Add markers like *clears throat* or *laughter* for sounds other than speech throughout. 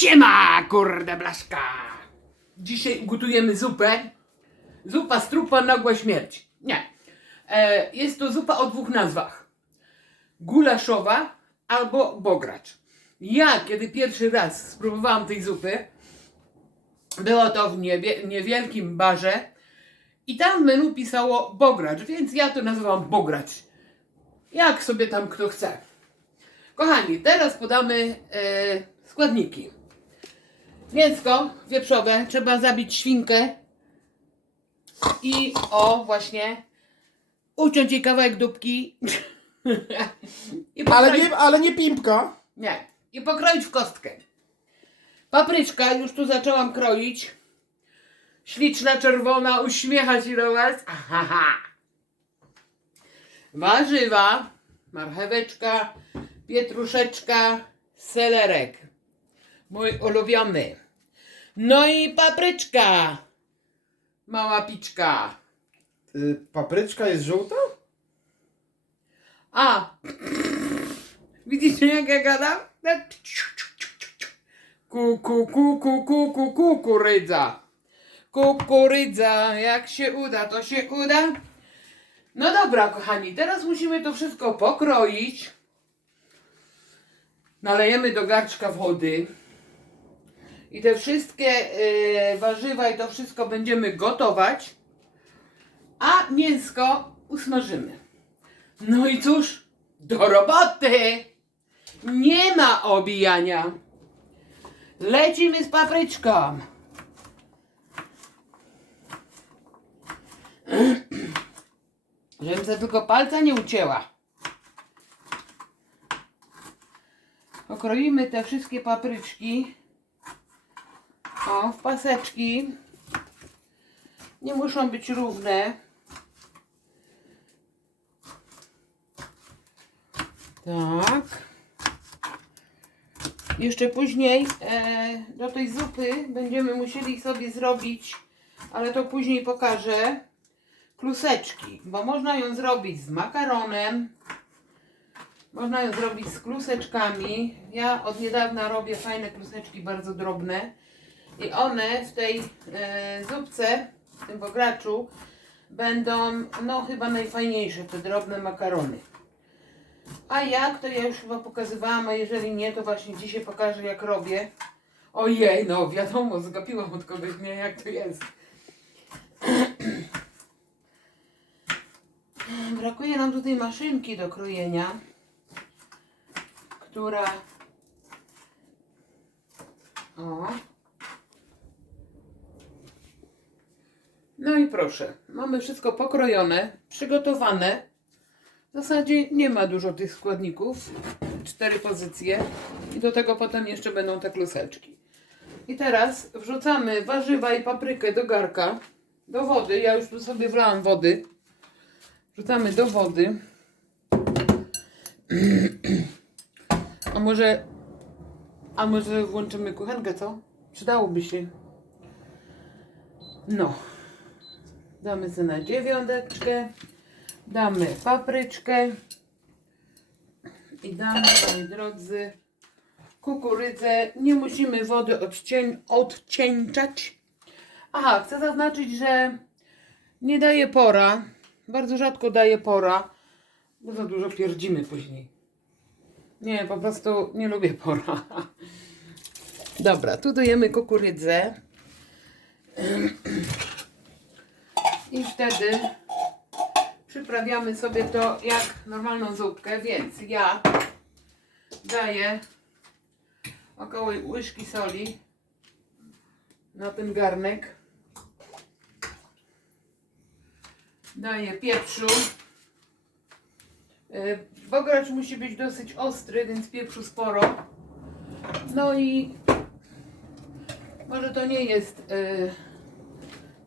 Siema, kurde blaszka! Dzisiaj ugotujemy zupę. Zupa strupa nagła śmierć. Nie. E, jest to zupa o dwóch nazwach. Gulaszowa albo bogracz. Ja, kiedy pierwszy raz spróbowałam tej zupy, było to w niebie, niewielkim barze i tam w menu pisało bogracz, więc ja to nazywam bogracz. Jak sobie tam kto chce. Kochani, teraz podamy e, składniki. Mięsko wieprzowe, trzeba zabić świnkę i o właśnie uciąć jej kawałek dupki i Ale pokroić- nie, ale nie pimpka. nie. I pokroić w kostkę. Papryczka, już tu zaczęłam kroić. Śliczna, czerwona, uśmiecha się do was. Ahaha. Warzywa, marcheweczka, pietruszeczka, selerek. Mój ulubiony. No i papryczka. Mała piczka. Y, papryczka jest żółta? A! Widzicie jak ja gadam? Tak. Ku, ku, ku, ku, ku, ku, kukurydza. Kukurydza, jak się uda, to się uda. No dobra, kochani, teraz musimy to wszystko pokroić. Nalejemy do garczka wody. I te wszystkie e, warzywa i to wszystko będziemy gotować. A mięsko usmażymy. No i cóż, do roboty! Nie ma obijania. Lecimy z papryczką. *clears throat* Żebym sobie tylko palca nie ucięła. Pokroimy te wszystkie papryczki. O, w paseczki. Nie muszą być równe. Tak. Jeszcze później e, do tej zupy będziemy musieli sobie zrobić, ale to później pokażę, kluseczki, bo można ją zrobić z makaronem, można ją zrobić z kluseczkami. Ja od niedawna robię fajne kluseczki, bardzo drobne i one w tej e, zupce, w tym bograczu będą no chyba najfajniejsze, te drobne makarony. A jak, to ja już chyba pokazywałam, a jeżeli nie, to właśnie dzisiaj pokażę jak robię. Ojej, no wiadomo, zgapiłam od kogoś, nie, jak to jest. *clears throat* Brakuje nam tutaj maszynki do krojenia, która... O. No i proszę, mamy wszystko pokrojone, przygotowane. W zasadzie nie ma dużo tych składników. Cztery pozycje. I do tego potem jeszcze będą te kluseczki. I teraz wrzucamy warzywa i paprykę do garka. Do wody. Ja już tu sobie wlałam wody. Wrzucamy do wody. A może... A może włączymy kuchenkę, co? Przydałoby się. No. Damy sobie na dziewiąteczkę. Damy papryczkę i damy, moi drodzy, kukurydzę. Nie musimy wody odcień, odcieńczać. Aha, chcę zaznaczyć, że nie daje pora. Bardzo rzadko daje pora, bo za dużo pierdzimy później. Nie, po prostu nie lubię pora. *laughs* Dobra, tu dajemy kukurydzę. *clears throat* I wtedy przyprawiamy sobie to jak normalną zupkę, więc ja daję około łyżki soli na ten garnek. Daję pieprzu. Yy, Bogracz musi być dosyć ostry, więc pieprzu sporo. No i może to nie jest yy,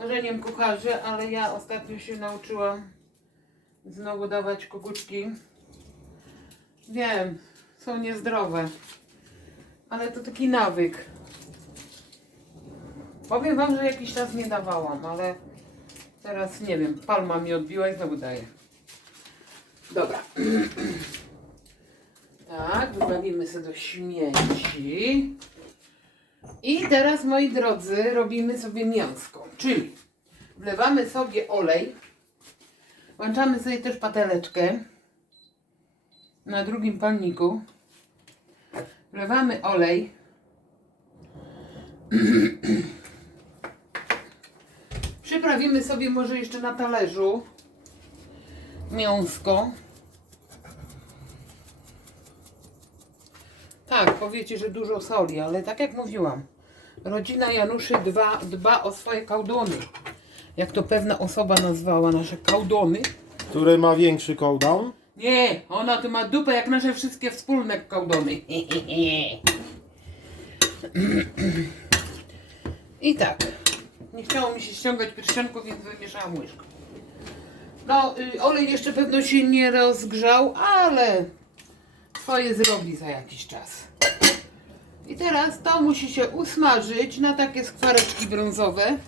marzeniem kucharzy, ale ja ostatnio się nauczyłam znowu dawać koguczki. Wiem, są niezdrowe, ale to taki nawyk. Powiem Wam, że jakiś czas nie dawałam, ale teraz nie wiem, palma mi odbiła i znowu daję. Dobra. *clears throat* Tak, wywalimy sobie do śmieci. I teraz, moi drodzy, robimy sobie mięsko. Czyli wlewamy sobie olej. Włączamy sobie też pateleczkę na drugim palniku. Wlewamy olej. *clears throat* Przyprawimy sobie może jeszcze na talerzu mięsko. Tak, powiecie, że dużo soli, ale tak jak mówiłam, rodzina Januszy dba, dba o swoje kałdony. Jak to pewna osoba nazwała nasze kałdony. Który ma większy cooldown. Nie, ona tu ma dupę jak nasze wszystkie wspólne kałdony. *clears throat* I tak. Nie chciało mi się ściągać pierścionków, więc wymieszałam łyżką. No, y, olej jeszcze pewno się nie rozgrzał, ale swoje zrobi za jakiś czas. I teraz to musi się usmażyć na takie skwareczki brązowe.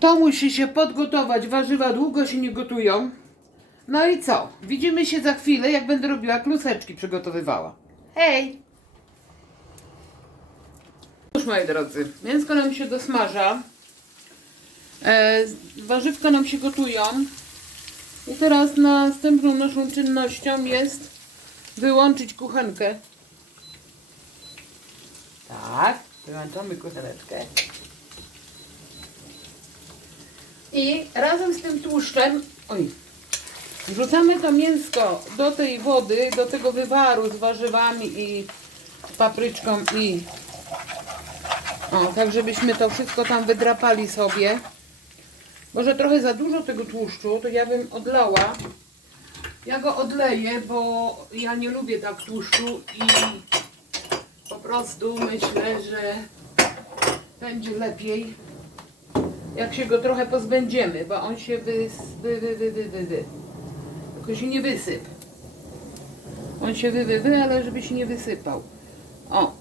To musi się podgotować. Warzywa długo się nie gotują. No i co? Widzimy się za chwilę, jak będę robiła kluseczki, przygotowywała. Hej! Już moi drodzy, mięsko nam się dosmaża. E, warzywka nam się gotują. I teraz następną naszą czynnością jest wyłączyć kuchenkę. Tak, wyłączamy kucheneczkę. I razem z tym tłuszczem, oj, wrzucamy to mięsko do tej wody, do tego wywaru z warzywami i papryczką i o, tak żebyśmy to wszystko tam wydrapali sobie. Może trochę za dużo tego tłuszczu, to ja bym odlała. Ja go odleję, bo ja nie lubię tak tłuszczu i po prostu myślę, że będzie lepiej jak się go trochę pozbędziemy, bo on się wys... wy, wy, wy, wy, wy, wy. Tylko się nie wysyp. On się wy, wy, wy, ale żeby się nie wysypał. O,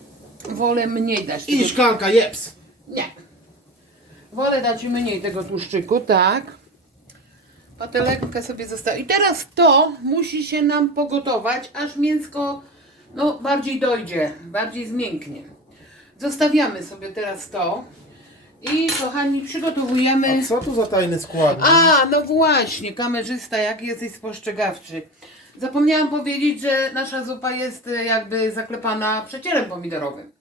wolę mniej dać. I tego- szklanka jeps. Nie. Wolę dać mniej tego tłuszczyku, tak. Patelenkę sobie zostawię. I teraz to musi się nam pogotować, aż mięsko no, bardziej dojdzie, bardziej zmięknie. Zostawiamy sobie teraz to. I kochani, przygotowujemy. A co tu za tajny składnik? A, no właśnie, kamerzysta, jak jesteś spostrzegawczy. Zapomniałam powiedzieć, że nasza zupa jest e, jakby zaklepana przecierem pomidorowym.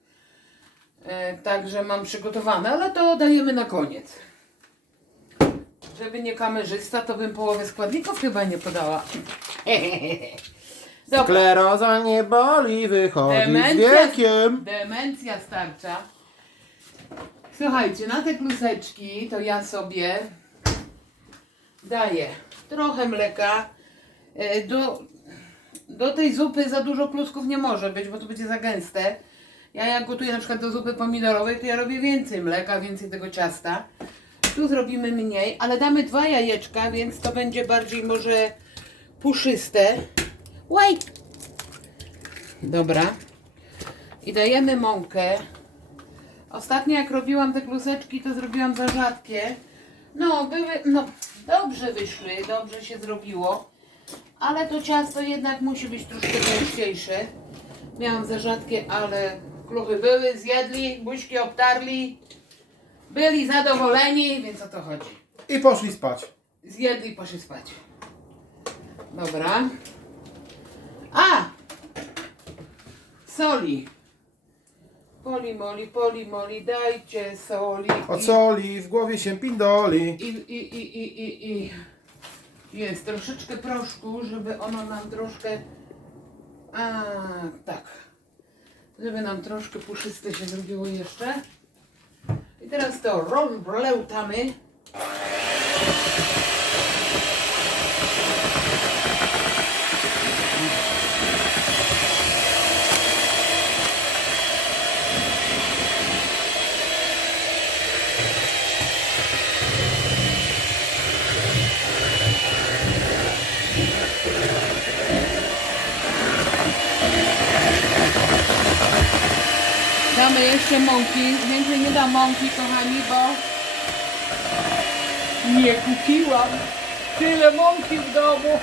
E, także mam przygotowane, ale to dajemy na koniec. Żeby nie kamerzysta, to bym połowę składników chyba nie podała. *laughs* Dobra, Skleroza nie boli, wychodzi z Demencja. wiekiem. demencja starcza. Słuchajcie, na te kluseczki to ja sobie daję trochę mleka. E, Do, do tej zupy za dużo klusków nie może być, bo to będzie za gęste. Ja jak gotuję na przykład do zupy pomidorowej, to ja robię więcej mleka, więcej tego ciasta. Tu zrobimy mniej, ale damy dwa jajeczka, więc to będzie bardziej może puszyste. Łaj! Dobra. I dajemy mąkę. Ostatnio jak robiłam te kluseczki, to zrobiłam za rzadkie. No, były, no, dobrze wyszły, dobrze się zrobiło. Ale to ciasto jednak musi być troszkę gęściejsze. Miałam za rzadkie, ale kluchy były, zjedli, buźki obtarli. Byli zadowoleni, więc o to chodzi. I poszli spać. Zjedli i poszli spać. Dobra. A! Soli. Poli, moli, poli, moli, dajcie soli. O I- soli, w głowie się pindoli. I, i, i, i, i, i jest troszeczkę proszku, żeby ono nam troszkę. A, tak. Żeby nam troszkę puszyste się zrobiło jeszcze. I teraz to rozleutamy. Damy jeszcze mąki. Więcej nie dam mąki, kochani, bo nie kupiłam tyle mąki w domu.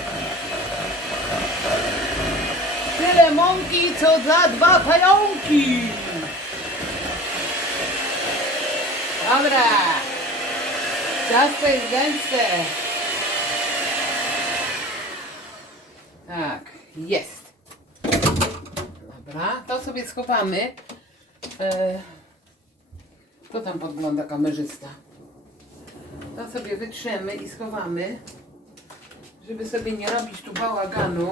Tyle mąki, co za dwa pająki. Dobra. Ciasto jest gęste. Tak, jest. Dobra, to sobie schowamy. E, kto tam podgląda kamerzysta? To sobie wytrzemy i schowamy, żeby sobie nie robić tu bałaganu.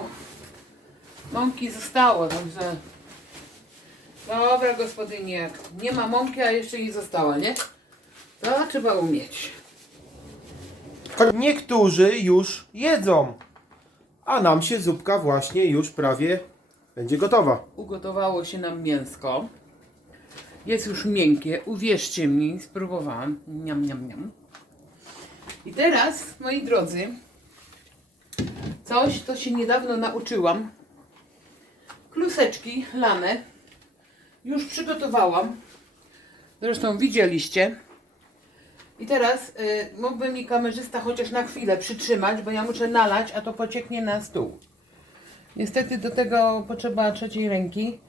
Mąki zostało, także... Dobra, gospodyni, jak nie ma mąki, a jeszcze jej została, nie? To trzeba umieć. Niektórzy już jedzą. A nam się zupka właśnie już prawie będzie gotowa. Ugotowało się nam mięsko. Jest już miękkie, uwierzcie mi, spróbowałam. Niam, niam, niam. I teraz, moi drodzy, coś, co się niedawno nauczyłam. Kluseczki lane już przygotowałam. Zresztą widzieliście. I teraz y, mógłby mi kamerzysta chociaż na chwilę przytrzymać, bo ja muszę nalać, a to pocieknie na stół. Niestety do tego potrzeba trzeciej ręki.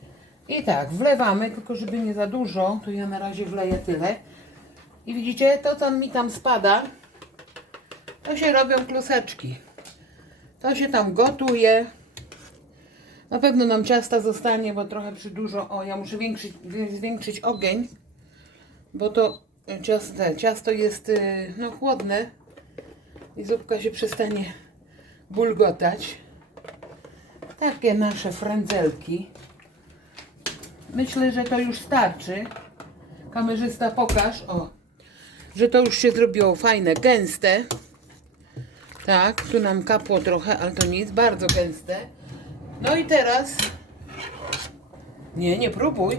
I tak, wlewamy, tylko żeby nie za dużo, to ja na razie wleję tyle. I widzicie, to co mi tam spada, to się robią kluseczki. To się tam gotuje. Na pewno nam ciasta zostanie, bo trochę przy dużo. O, ja muszę większyć, zwiększyć ogień, bo to ciasto, ciasto jest y, no, chłodne i zupka się przestanie bulgotać. Takie nasze frędzelki. Myślę, że to już starczy. Kamerzysta, pokaż. O, że to już się zrobiło fajne, gęste. Tak, tu nam kapło trochę, ale to nic, bardzo gęste. No i teraz. Nie, nie próbuj.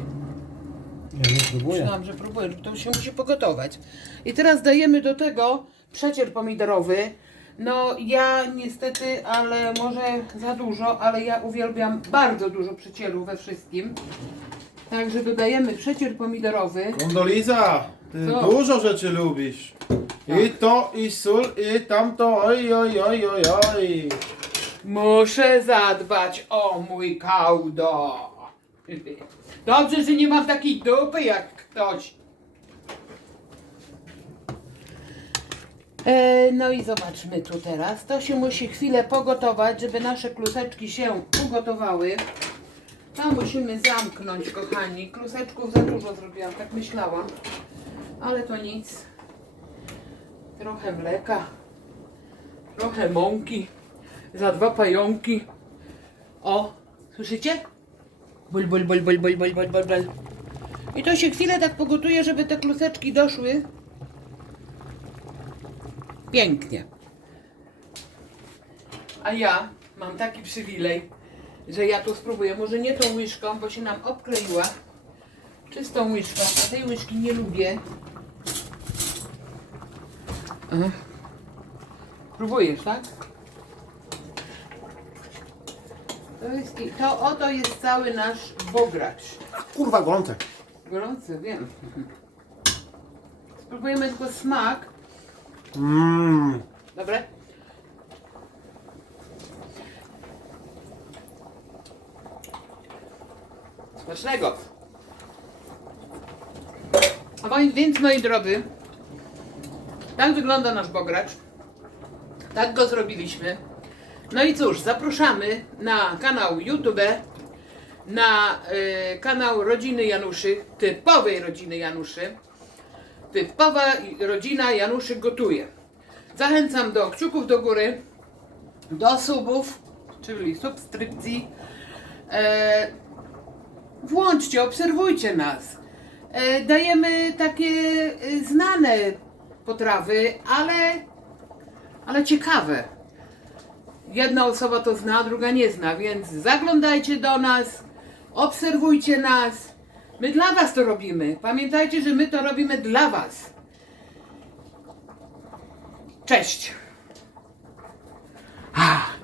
Ja nie próbuję. Myślałam, że próbuję, to się musi pogotować. I teraz dajemy do tego przecier pomidorowy. No ja niestety, ale może za dużo, ale ja uwielbiam bardzo dużo przecieru we wszystkim. Także dodajemy przecier pomidorowy. Kondoliza, ty Co? dużo rzeczy lubisz. I to, i sól, i tamto, oj, oj, oj, oj, oj. Muszę zadbać o mój kałdo. Dobrze, że nie mam takiej dupy jak ktoś. E, no i zobaczmy tu teraz. To się musi chwilę pogotować, żeby nasze kluseczki się ugotowały. To musimy zamknąć, kochani. Kluseczków za dużo zrobiłam, tak myślałam. Ale to nic. Trochę mleka. Trochę mąki. Za dwa pająki. O, słyszycie? Bul, bul, bul, bul, bul, bul, bul, bul, bul. I to się chwilę tak pogotuje, żeby te kluseczki doszły. Pięknie. A ja mam taki przywilej, że ja tu spróbuję. Może nie tą łyżką, bo się nam obkleiła. Czystą łyżką, a tej łyżki nie lubię. Aha. Próbujesz, tak? To, jest, i- to oto jest cały nasz bogracz. Kurwa, gorące. Gorący, wiem. Spróbujemy tylko smak. Mmm. Dobre? Smacznego. A więc moi drodzy, tak wygląda nasz bogracz. Tak go zrobiliśmy. No i cóż, zapraszamy na kanał YouTube, na y, kanał Rodziny Januszy, typowej Rodziny Januszy. Typowa rodzina Januszy gotuje. Zachęcam do kciuków do góry, do subów, czyli subskrypcji. E, włączcie, obserwujcie nas. E, dajemy takie e, znane potrawy, ale, ale ciekawe. Jedna osoba to zna, druga nie zna, więc zaglądajcie do nas, obserwujcie nas. My dla Was to robimy. Pamiętajcie, że my to robimy dla Was. Cześć. Ah.